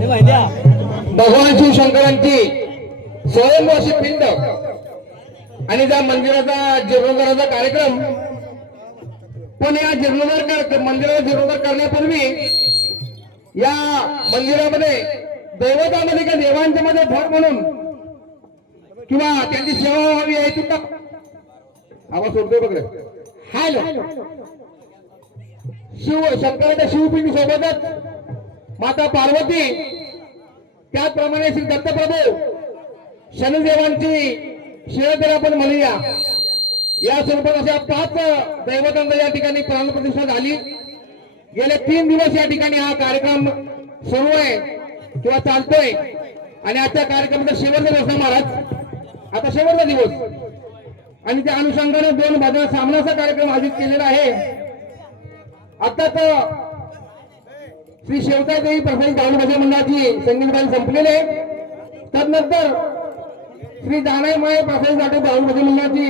भगवान शिवशंकरांची स्वयंवासी पिंड आणि त्या मंदिराचा जीर्णोद्धाराचा कार्यक्रम. पण या मंदिराचा जीर्णोद्धार करण्यापूर्वी या मंदिरामध्ये दैवतामध्ये किंवा देवांच्या मध्ये भर म्हणून किंवा त्यांची सेवा व्हावी आहे तिथं आवाज सोडतोय बघ. हॅलो, शंकराच्या शिवपिंडी सोबतच माता पार्वती, त्याचप्रमाणे श्री दत्तप्रभू, शनिदेवांची शिवदेव आपण म्हणूया, या स्वरूपात अशा 5 दैवतांचा या ठिकाणी प्राणप्रतिष्ठा झाली. गेले 3 दिवस या ठिकाणी हा कार्यक्रम सुरू आहे किंवा चालतोय आणि आजच्या कार्यक्रमाचा शेवटचा दिवस महाराज, आता शेवटचा दिवस आणि त्या अनुषंगाने 2 भजन सामनाचा कार्यक्रम आयोजित केलेला आहे. आता तर श्री शेवताई देवी प्रसाद गावडी भजन मंडळाची संगीतबाई संपलेली आहे. तदनंतर श्री दानाईमाई प्रसाद गावडी गावडी भजन मंडळाची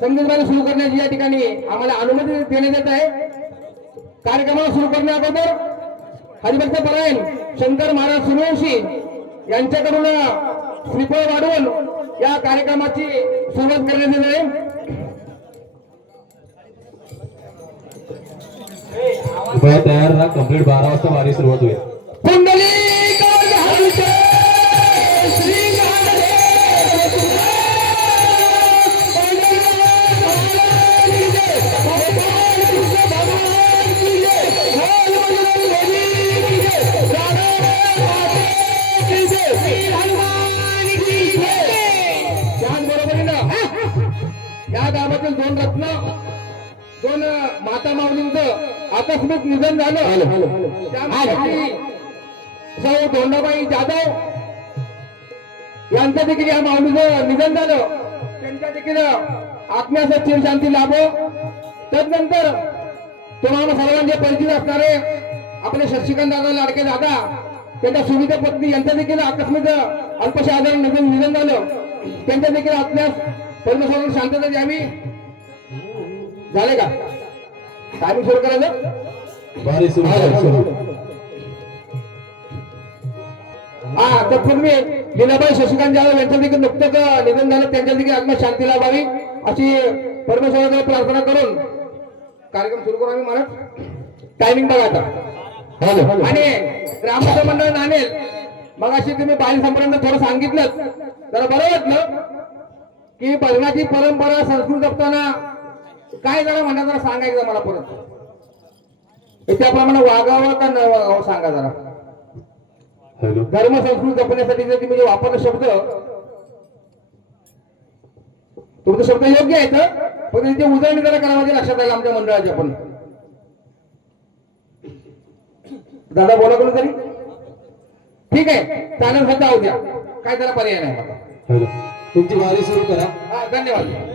संगीतबाई सुरू करण्याची या ठिकाणी आम्हाला अनुमती देण्यात येत आहे. कार्यक्रमाला सुरू करण्या अगोदर हरिभक्त परायण शंकर महाराज सूर्यवंशी यांच्याकडून श्रीफळ वाढवून या कार्यक्रमाची सुरुवात करण्यात येत आहे. तयार राहा. कंप्लीट 12 वाजता वारी सुरुवात होईल. या गावातील 2 रत्न, 2 माता माऊलींचं आकस्मिक निधन झालं. त्यामध्ये सौ धोंडाबाई जाधव यांचं देखील या माऊलीचं निधन झालं. त्यांच्या देखील आत्म्याचा चिर शांती लाभो. तदनंतर तुम्हाला सर्वांचे परिचित असणारे आपले शशिकांत दादा लाडके दादा, त्यांच्या सुविधा पत्नी यांचं देखील आकस्मिक अल्पशा आजाराने निधन झालं. त्यांच्या देखील आत्म्यास परमेश्वराने शांतता द्यावी. झाले का टायमिंग सुरू करायचं? वारी सुरू सुरू. हा, तत्पूर्वी लीलाबाई शशिकांत जाधव यांचं देखील नुकतंच निधन झालं. त्यांच्या देखील आत्म्यात शांती लाभावी अशी परमेश्वराकडे प्रार्थना करून कार्यक्रम सुरू करू आम्ही महाराज. टायमिंग बघा आता. आणि ग्रामस्थ मंडळ नाणेल मग अशी तुम्ही बाली संपर्यंत थोडं सांगितलं तर बरं वाटलं की भजनाची परंपरा संस्कृत जपताना काय जरा म्हणा, जरा सांगायचं मला परत त्याप्रमाणे वागावं का न वागावं सांगा जरा. धर्म संस्कृती जपण्यासाठी जर तुम्ही जे वापरले शब्द, तुमचे शब्द योग्य आहेत पण त्याची उजळणी जरा करावं लक्षात आलं आमच्या मंडळाच्या. पण दादा बोला कोणी तरी ठीक आहे चालेल, सध्या जाऊ द्या, काय त्याला पर्याय नाही मला. तुमची वारी सुरू करा. हा, धन्यवाद.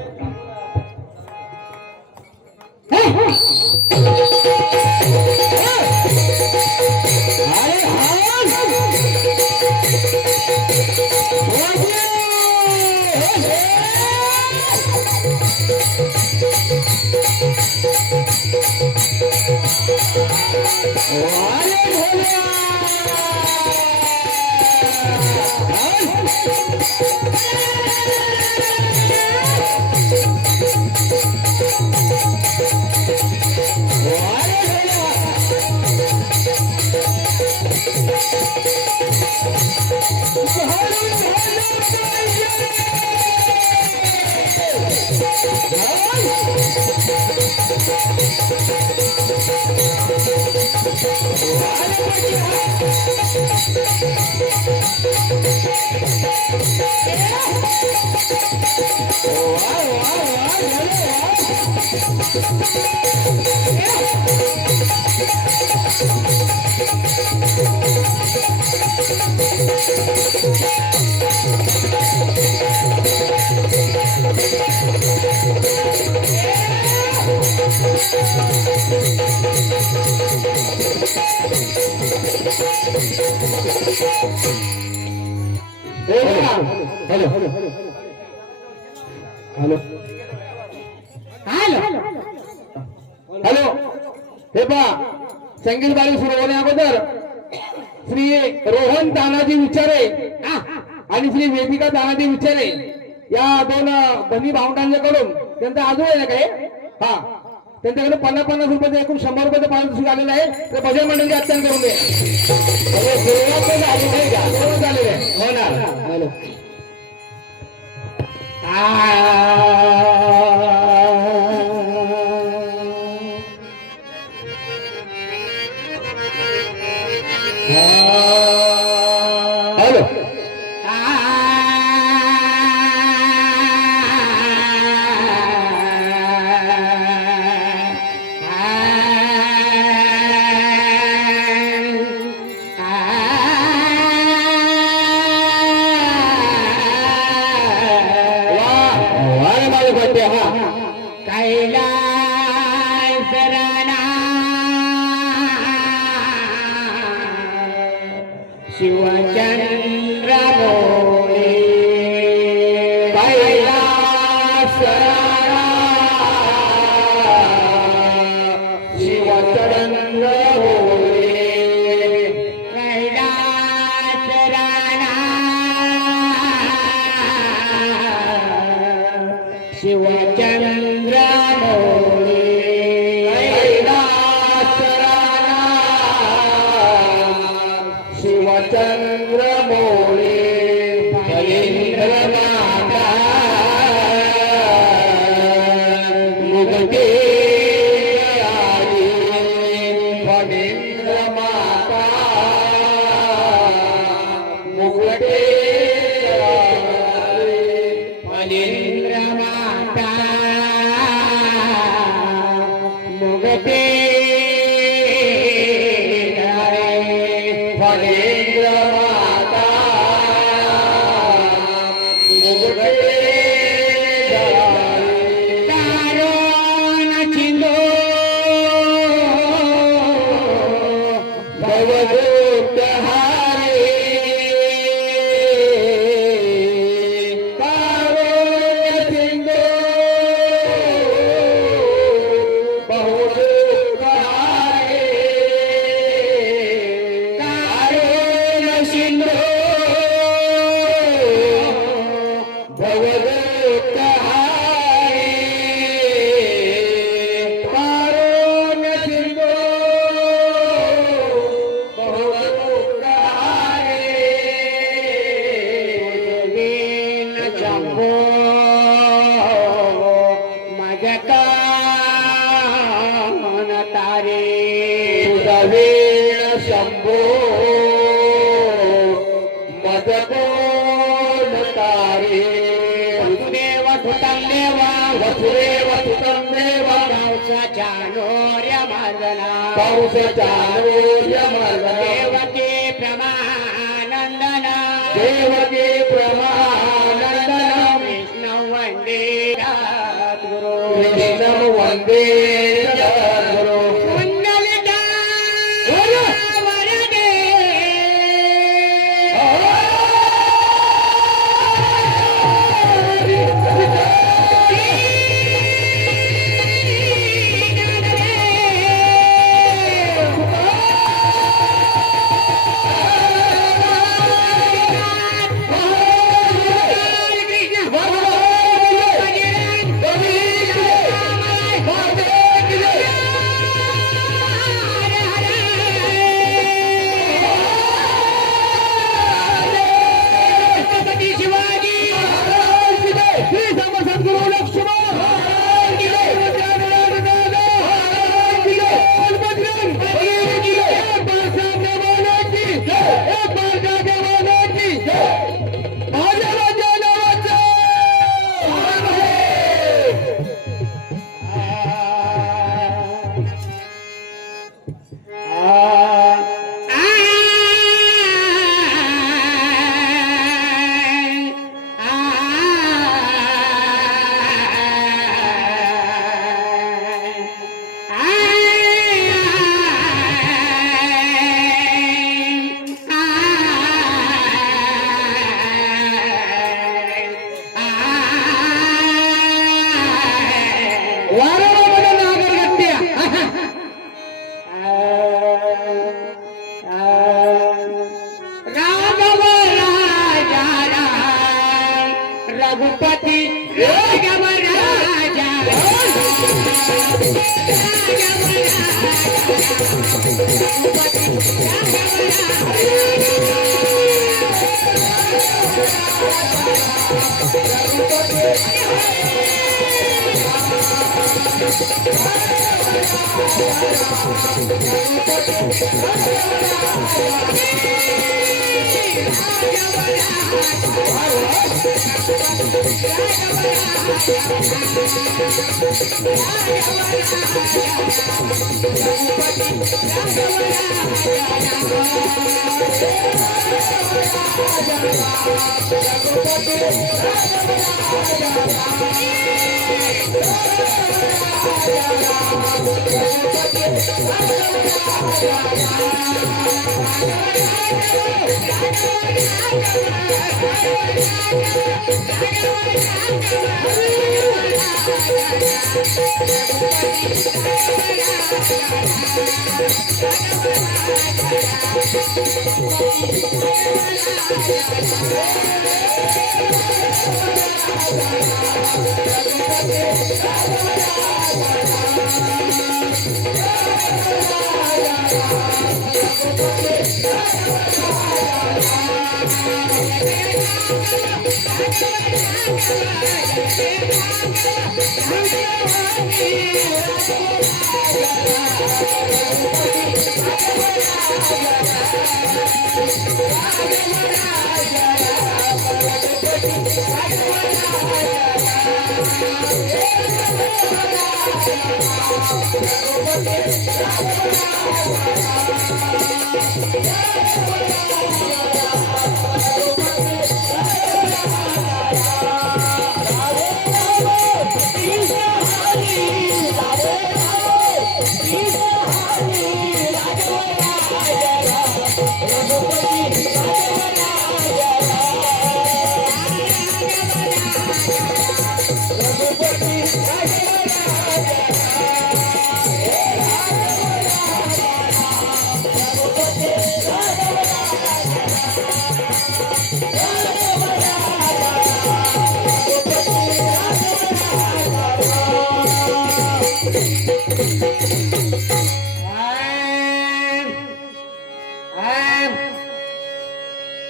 हॅलो हॅलो हॅलो हॅलो हे पहा संगीत बारी सुरू होण्या अगोदर श्री रोहन तानाजी विचारे आणि श्री वेदिका तानाजी विचारे या दोन बहिणी भावंडांच्याकडून त्यांचा आजोबा आहे ना काय हा त्यांच्याकडे 50-50 एकूण 100 पारितोषिक आलेलं आहे. ते भजन मंडळी अत्यंत करून दे सुरुवात झालेली आहे होणार. हॅलो शिवचंद्र बोले कैलास शिवचंद्र बोले कैलास राणा शिवचंद्र बोले कैलास शिवचंद्र मोळे फलेंद्र माता मुगटे आली फलेंद्र माता मुगटे फलेंद्र माता मुगटे फलेंद्र माता मुगटे कारोन चिंदो भवदूत हारे कारुण्य सिंधू भवदूत हारे कारोन चिंदो भवदूत हारे कारुण्य सिंधू भवदूत हारे दीन शंभो माझ्या कान तारे सुदवीण शंभो मदकोन तारे वसुदेव सुतं देवा वसुदेव सुतं देव पावसाच्या नोर्या मार्दना पाऊस चारोर्य मर्दन देवकी प्रमानंदना देवकी प्रमानंदन विष्णु वंदे गुरु कृष्णं वंदे जगद्गुरु कुंडलिका वरदे रघुपती राघव राजा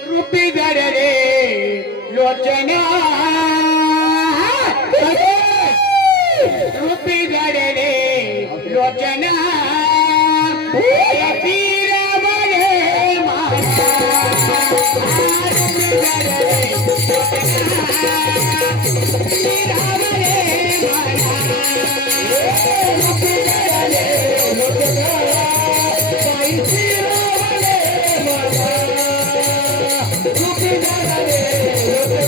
रूपी गड रे लोचना रूपी गड रे लोचना राम रे माता रूपी गड रे लोचना राम रे माता रूपी गड रे लोचना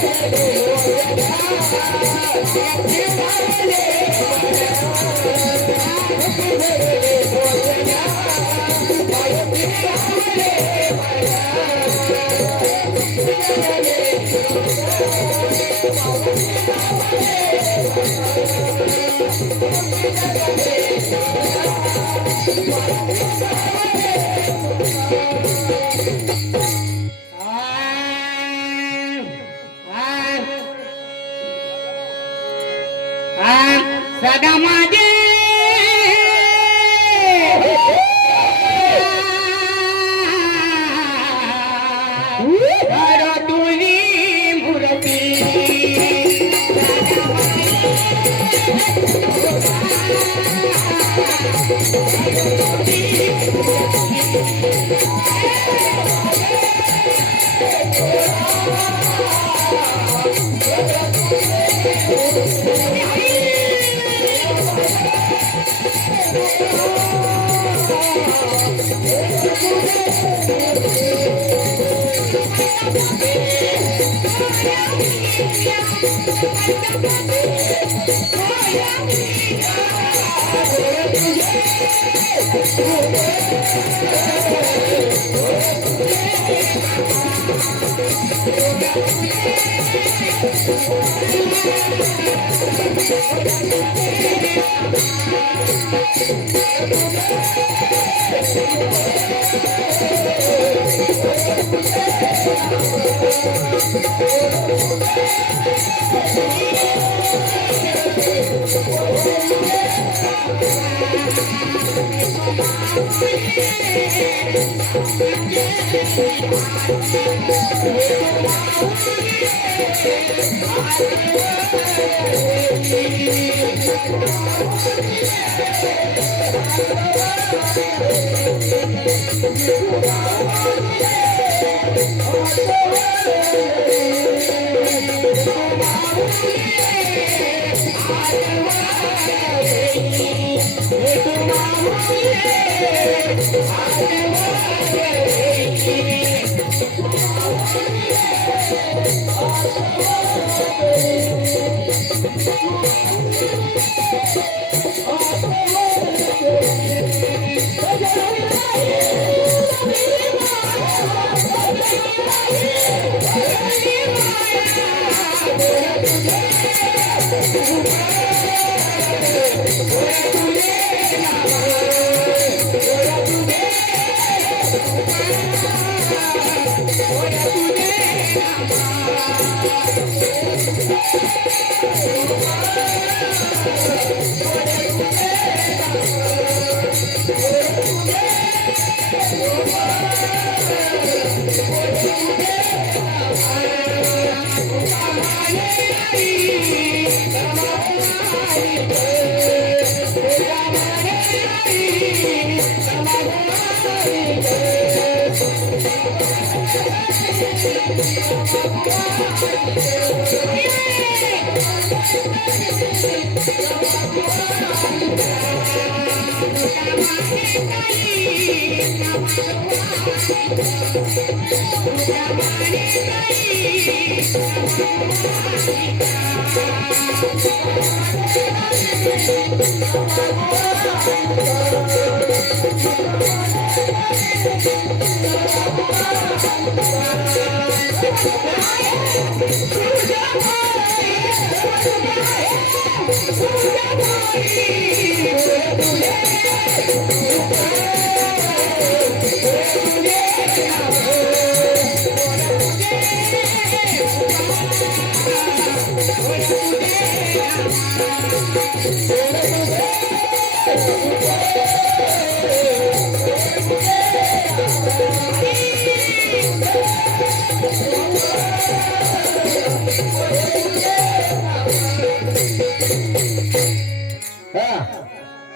Thank you. सदा माझे तुझी मूर्ती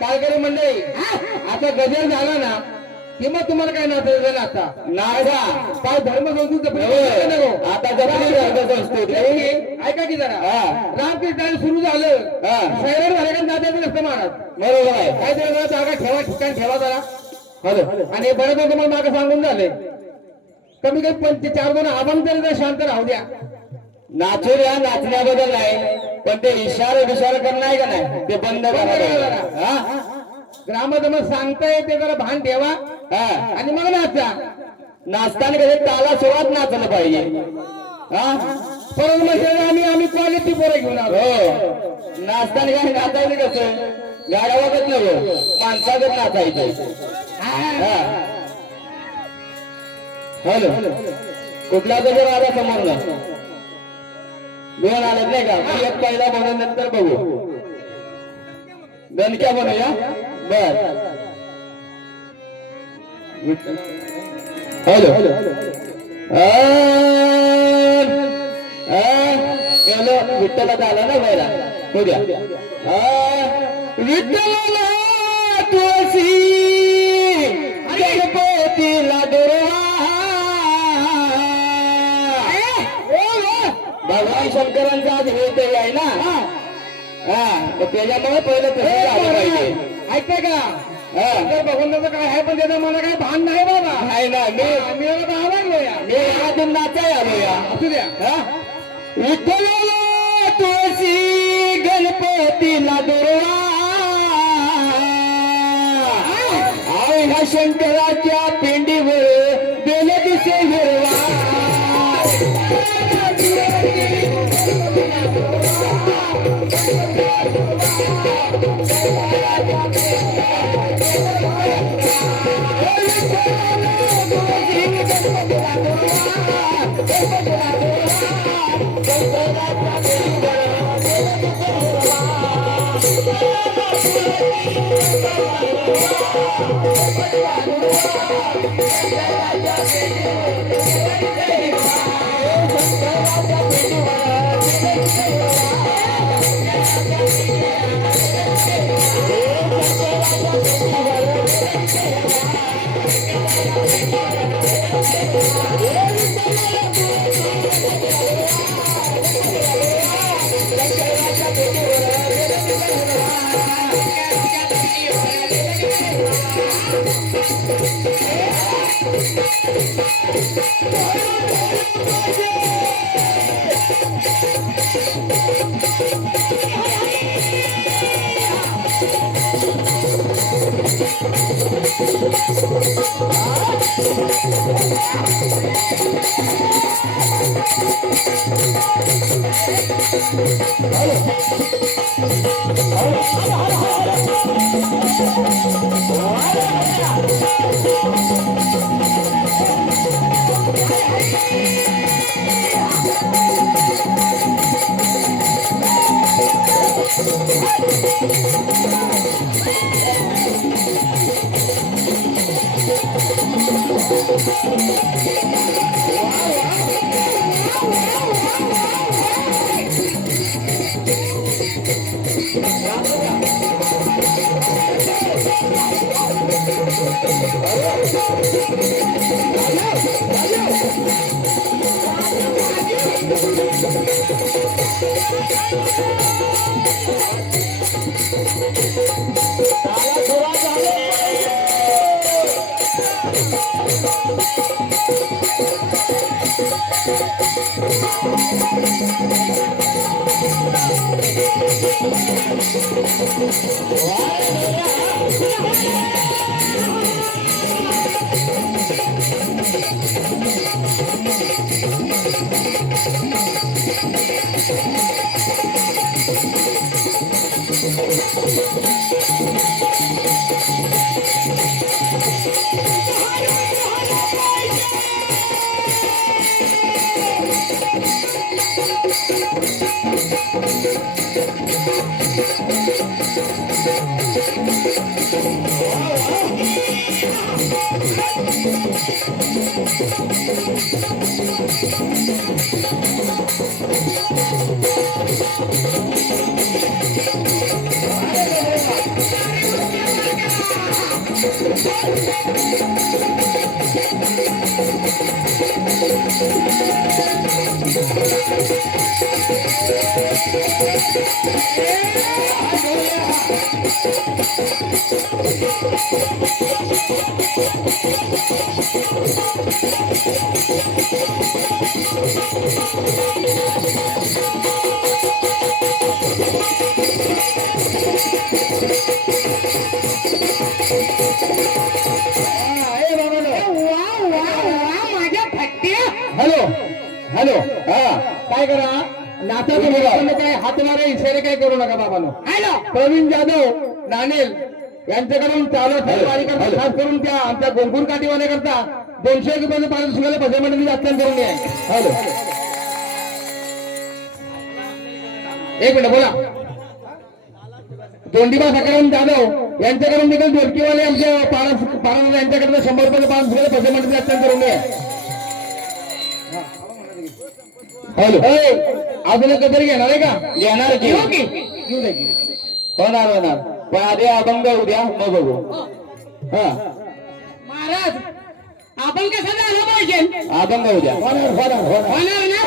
काय करू मंडळी आता गजर झाला ना की मग तुम्हाला काय नाचायचं ना आता नाही का? काय धर्म संस्कृती आता जपली संस्कृती. ऐका की जरा हा. रामकृष्ण सुरू झालं हा. सैराट झाले का नाचायचं नसतं महाराज बरोबर आहे. काय तरी मला जागा ठेवा ठिकाण ठेवा जरा आणि बरं तर तुम्हाला मागं सांगून झाले कमी कमी 4 दोन आबांतर शांत राहू द्या नाचू द्या, नाचण्याबद्दल नाही, पण ते इशारे बिशारे करणं आहे का नाही ते बंद करा. हा? ग्रामसभा सांगता येते जरा भान ठेवा हा. आणि मग नाचा. नाचताना कधी ताला सोबत नाचलं पाहिजे. हा? परत म्हणजे आम्ही क्वालिटी पोरं घेऊन आलो. हो, नाचताना काय नाचायचं कसं गाड्यावागत नको, माणसागत नाचायचं. हा. हॅलो, कुठला तर आला समोर ना, दोन आलेत नाही का, मी एक पहिला म्हणून नंतर बघू. दणक्या बनवूया. बर, हॅलो, गेलो विठ्ठलाचा आला ना पहिला, उद्या विठ्ठला तुळशी गणपतीला दुर्वा. भगवान शंकरांचा आज हे तरी आहे ना. हा, तर त्याच्यामुळे पहिलं तसं आलं पाहिजे. ऐकताय का? हा. तर भगवंताचं काय आहे पण त्याचं मला काही भान नाही बाबा. आहे ना, मी आवडलो या. मी घरातून नाचाय आलो या. असू द्या. हा? विठ्ठला तुळशी गणपतीला दुर्वा. आई ह्या शंकराच्या पिंडीवर बेल दिसे हिरवा. वा वा वा माझ्या फट्ट्या. हॅलो हॅलो हा काय करा नाचाचं बोला काय हात मारे इशारे काय करू नका बाबानो. हॅलो प्रवीण जाधव नाणेल यांच्याकडून चालत वारी करता खास करून त्या आमच्या गोंगूर काठीवाले करता 200 रुपयाचं पारितोषिकाला भजन मंडळी दाखल करून द्या. हॅलो एक मिनिट बोला. दोंडीबा सकाराम जाधव यांच्याकडून देखील ढोलकीवाले आमच्या पारा यांच्याकडे 100 रुपयाचं पारितोषिकाला भजन मंडळी दाखल करून द्या. हॅलो अजून कधी घेणार आहे का? येणार की येऊ की? घेऊ दे की. होणार पण आधी अभंग उद्या मग बघू. हा महाराज आपण कसं झालं पाहिजे अभंग उद्या होणार ना.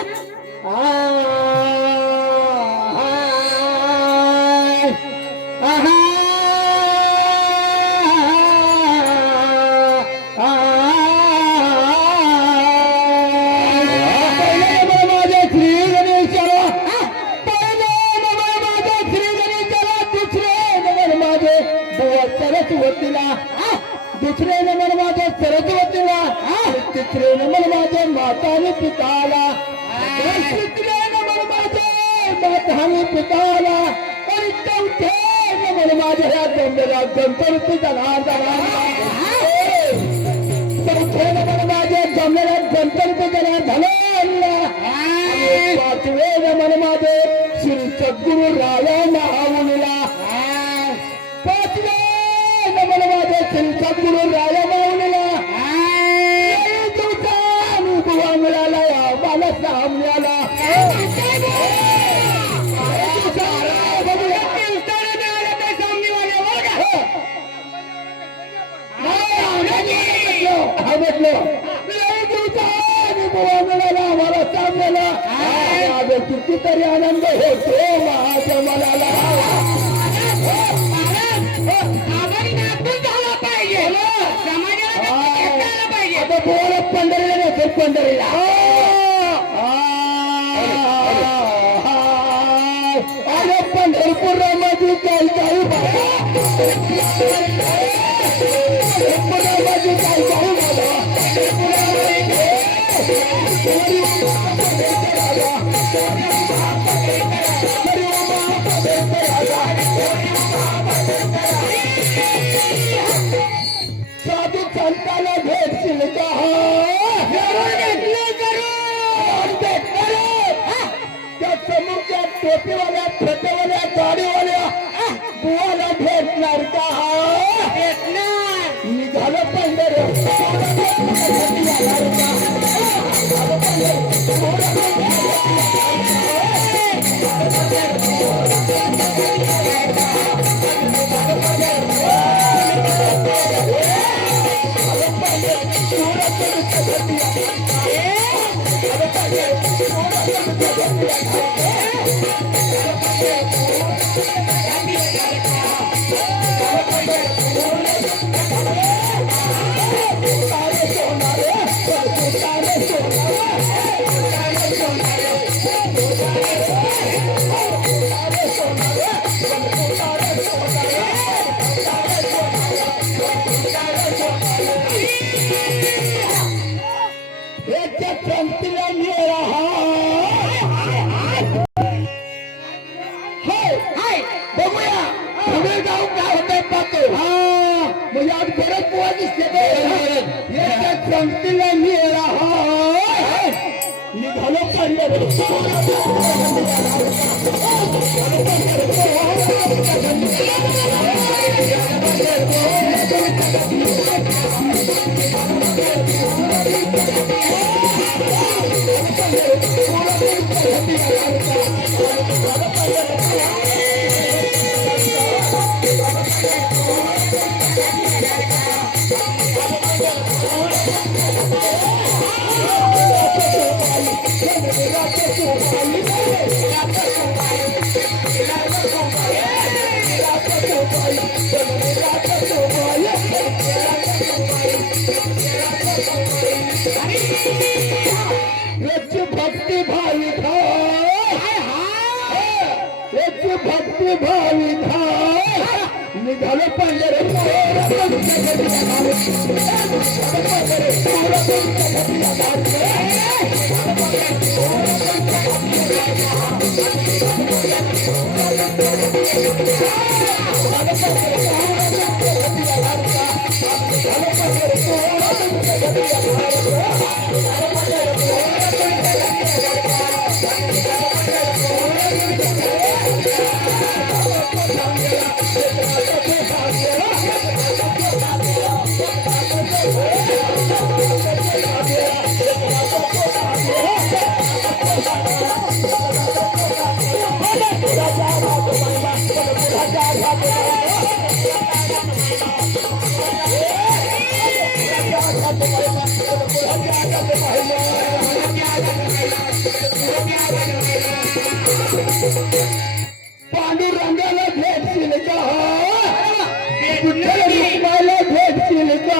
दुसरे नंबर माझ्या सरस्वतीला तिसरे नंबर माझ्या माताने पिताला तिसरे नंबर माझ्या माताने पिताला आणि चौथे नंबर माझ्या ह्या जमलेला गणपती जनार्दनाला चौथे नंबर माझ्या जमलेल्या गणपती जनार्दनाला आणि पाचवे नंबर माझे श्री सद्गुरु राया महामुनीला पाचवे नंबर माझे श्री सद्गुरु राया माऊलीला बुवा मिळाला मला साम मिळाला. बुवा मिळाला मला साम मिळाला. माझं कितीतरी आनंद होतो माझ्या मनाला. आता बोलत पंढरीला नाही पंढरीला. अरे पंढरपूर मध्ये काही काही मध्ये काही काही साधू संताला भेटशील का? त्या समोरच्या टोपीवाल्या फेटेवाल्या गाडीवाल्या बुवाला भेटणार का? निघालं पंढर क्रांतीला मेरा बघूया पुढे जाऊन काय होतंय पाहतो. म्हणजे आज बरंच बुवा दिसते. क्रांतीला मेरा निघालो पंढर भक्ती भाई पांडुरंगाला भेटशील का विठ्ठल रुक्माईला भेटशील का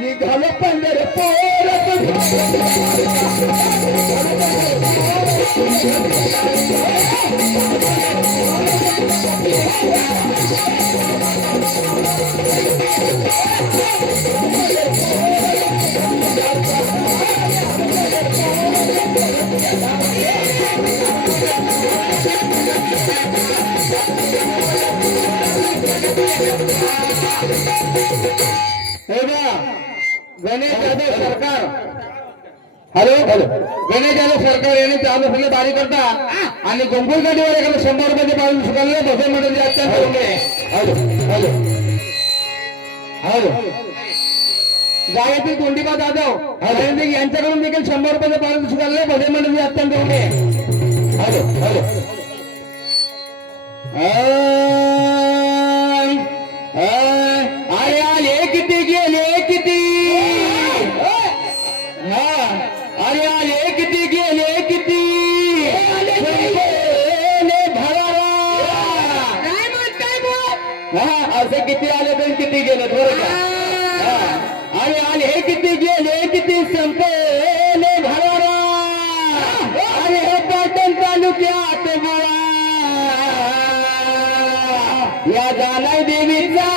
निघालो पंढरपूरात गणेश यादव सरकार हॅलो गणेश यादव सरकार यांनी चालू सगळे बारी करता आणि गोंगुळ गाडीवर एखादं 100 रुपयाचे पाळून सुधारले भजन मध्ये अत्यंत hello hello hello Gayatri Kondiba Jadhav यांच्याकडून देखील 100 रुपयाचे पाळून सुधारले भजन मध्ये अत्यंत हॅलो हॅलो अरे आले किती गेले किती अरे आले किती गेले किती काय म्हणताय बुवा? असे किती आले तर किती गेले बरं का अरे आले किती गेले किती संपले भरारा अरे हे पाटण तालुक्यात बुवा या जानाई देवीचा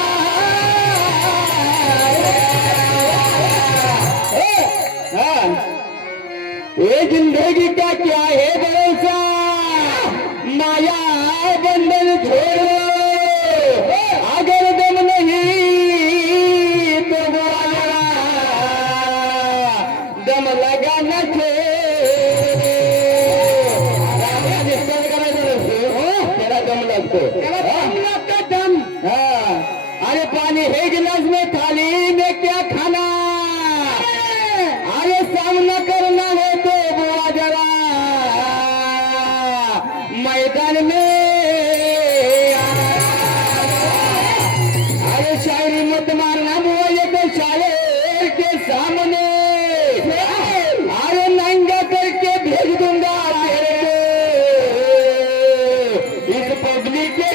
ये जिंदगी का क्या है भरोसा माया बंधन छोड़ो अगर दम नहीं तो दम लगाना तेरा दम लगतो दम अरे पानी है गिलास में थाली में क्या खाना अरे सामना करना है तो बुआ जरा मैदान में अरे शायरी मत मारना बुआ ये तो शायर के सामने अरे नंगा करके भेज दूंगा तेरे को इस पब्लिक के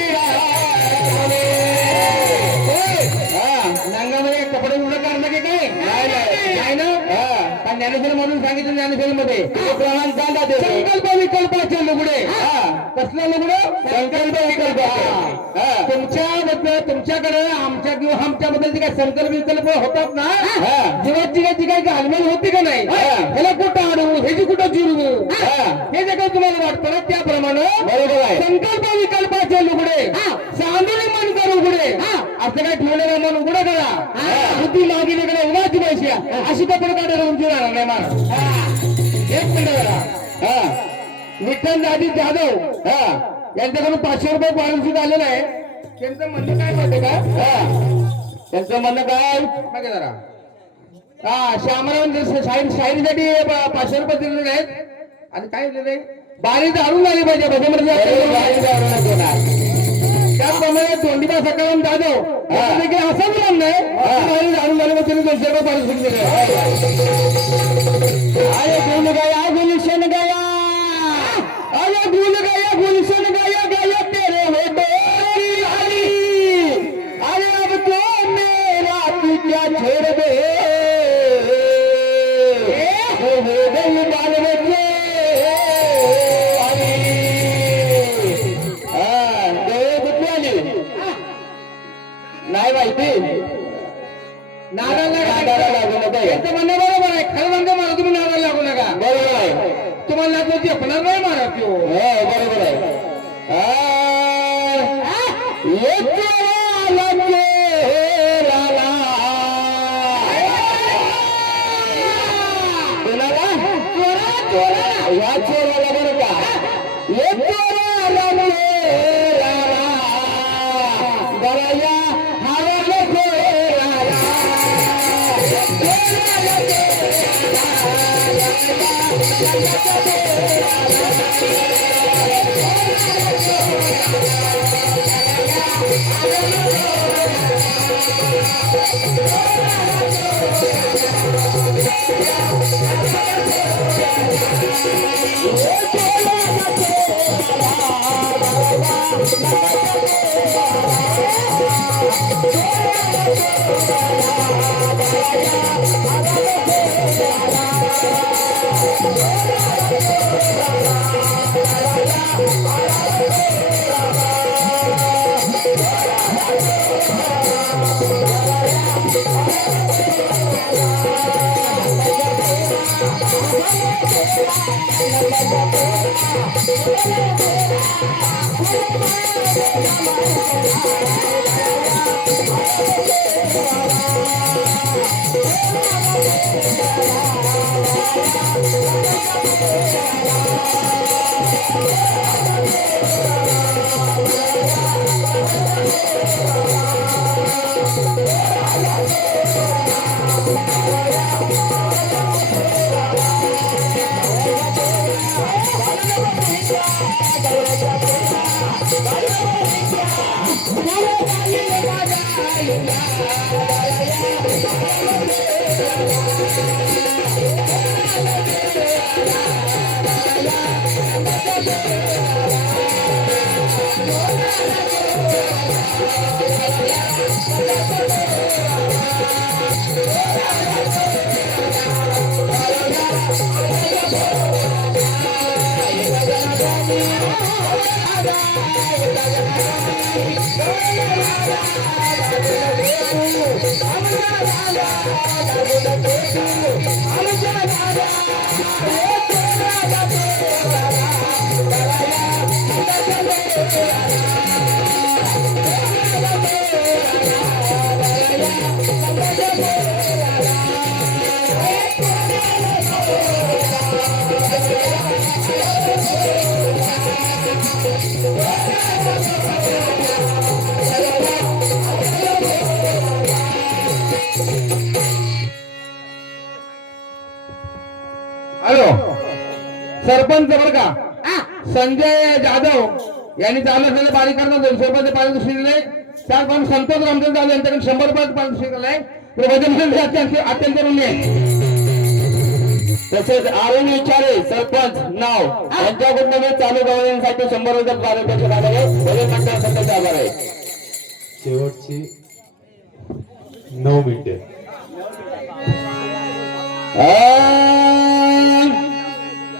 नंगामध्ये कपडे उघडं काढलं की काय नाही ना ज्ञानेश्वर म्हणून सांगितलं ज्ञानेश्वर मध्ये प्रमाण सांगा ते संकल्प विकल्पाचे लुगडे कसलं लुगडं संकल्प विकल्प तुमच्याकडे आमच्या किंवा आमच्याबद्दल जे काही संकल्प विकल्प होतात ना जीवाची काही घालमेल होती का नाही ह्याला कुठं अडवू ह्याची कुठं जिरवू हे जे काही तुम्हाला वाटतं ना त्याप्रमाणे बरोबर आहे संकल्प विकल्पाचे लुगडे चांदोली मन कर उघडे असं काय ठेवलेलं मन उघडं करा बुद्धी मागिले कडे उभाची पैसे अशी कपडे काढायला उंची राहणार नाही मला एक मिनिट जरा विठ्ठल दादी जाधव यांच्याकडून 500 रुपये पारितोषिक आलेलं आहे त्यांचं म्हणणं काय माहिती का त्यांचं म्हणणं काय माहिती जरा श्यामराव शाहिरीसाठी 500 रुपये दिलेले आहेत आणि काय दिलेलं आहे बारी दारून आली पाहिजे त्याचप्रमाणे तोंडीबा सकाराम जाधव देखील असं म्हणणं आहे दारून झाले मग त्यांनी 200 रुपये पारितोषिक दिले अरे गुल गया गुलशन गया अरे गुल गया गुलशन गया गया तेरे हो अरे अब तो मेरा तू क्या छोड़ दे हो गई बाल बच्चे मला तो चपला नाही मारा त्यो हो बरोबर आहे या चोराला बरं का दराया हॅलो सरपंच बरं का संजय जाधव यांनी चालू असलेले बारीक करता 200 रुपयाचे पारितोषिक दिले. त्याचप्रमाणे संतोष रामचंद्र जाधव यांच्याकडे 100 रुपयाचे पारितोषिक दिले. अत्यंत ऋणी आहे. तसेच अरुण विचारे सरपंच नाव यांच्याकडून चालू गव्हर्नमेंटसाठी 100 रुपये पारितोषिक आले आहे. भजन मंडळ सत्याचे आभार आहे. शेवटची 9 मिनिटे.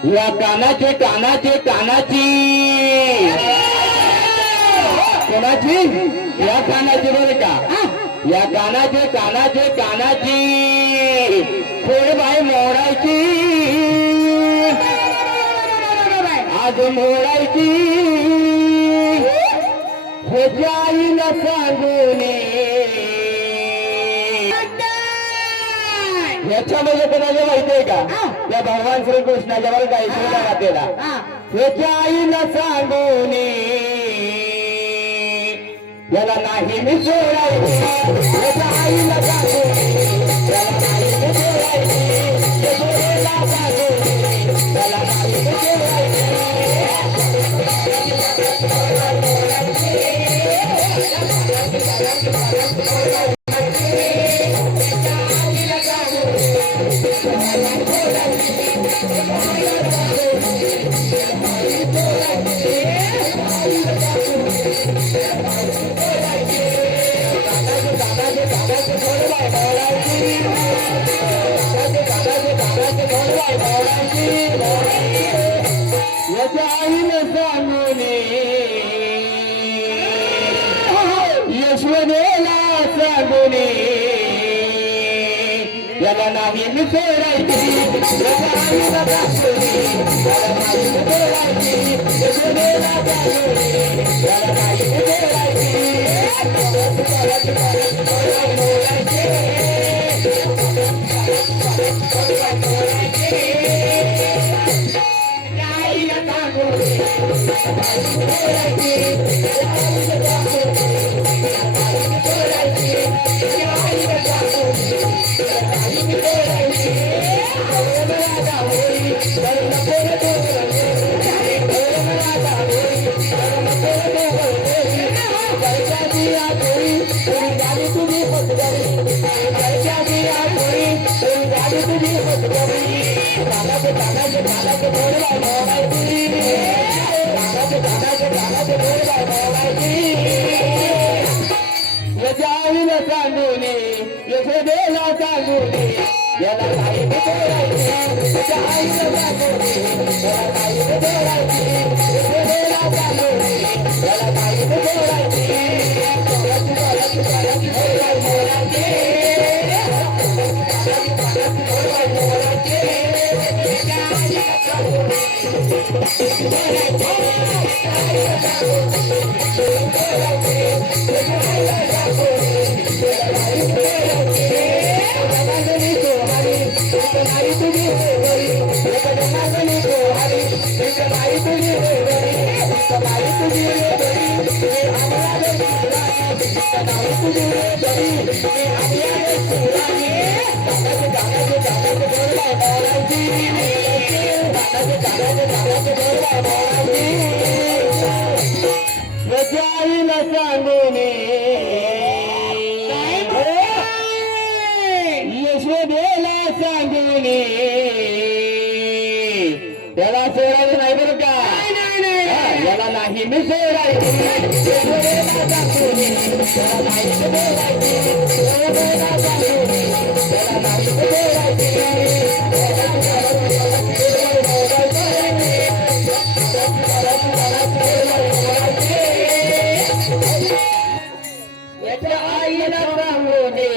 या कानाचे कानाची कोणाची या कानाची बरं का या कानाची बाई मोडायची आज मोडायची ह्याच्या आईला सांगून याच्यामध्ये कोणाला माहितीये का त्या भगवान श्रीकृष्णाच्या वर गायत्री गातेला त्याच्या आईला सांगून याला नाही मी सोडायची त्याच्या आईला सांगून याला नाही मी सोडायची त्याला नाही मी सोडायची याच्या आईला सांगून यशवनेला सांगून याला नाही मी सोडायची याच्या आईला सांगून यजाईला सांगूने यशोदेला सांगूने याला काही बोलायचे त्याच्या आईला सांगूने याला काही बोलायचे यशोदेला सांगूने याला काही बोलायचे यजाईला सांगूने यशोदेला सांगूने त्याला सोडायचं नाही बरं का याला नाही मी सोडायचं यशोदेला सांगूने त्याला नाही सोडायचे यशोदेला सांगूने त्याला नाही सोडायचे याच्या आईला सांगूने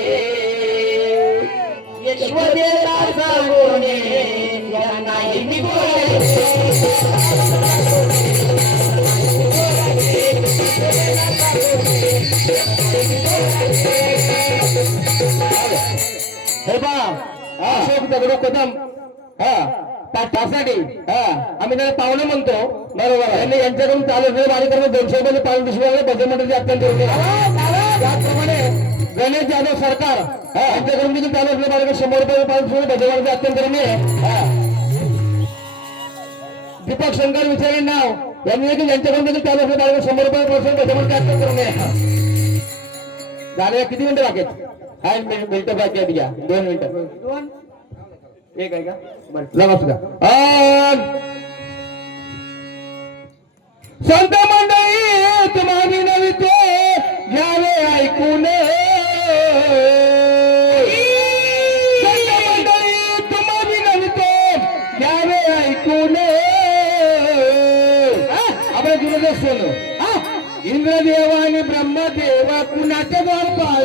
यशोदेला सांगूने याला नाही मी हे पा अशोक दगडू कदम त्यासाठी आम्ही त्याला पाहुणे म्हणतो बरोबर यांनी यांच्याकडून चालू बारी करणं 200 रुपये पाऊल दुसऱ्याला भजन मंडळाचे अत्यंत त्याचप्रमाणे गणेश जाधव सरकार यांच्याकडून देखील चालू असलेले बारी 100 रुपये पाऊल भजन मंडळाचे अत्यंत करणीय दीपक शंकर विचारे नाव यांनी देखील यांच्याकडून देखील चालू असलेले बारी 100 रुपये पाऊल भजन मंडळाचे अत्यंत करणीय झाले किती मिनिटं बाकी आहेत मिनिटं बाकी आहेत घ्या 2 मिनिटं एक आहे का बरं नमस्कार संत मंडळी तुम्हा विनवितो घ्यावे ऐकून संत मंडळी तुम्हा विनवितो घ्यावे ऐकून आपल्या गुरुदेव सोनं इंद्रदेव आणि ब्रह्मदेव कुणाचे दोन पाळ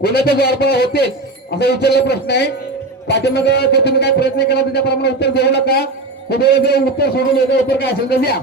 कोणाच्या जोडपणा होतेच असा विचारला प्रश्न आहे. पाठीमागं जे तुम्ही काय प्रयत्न केला त्याच्याप्रमाणे उत्तर देऊ नका. कुठे जे उत्तर सोडून वेगळं उत्तर काय असेल तर द्या.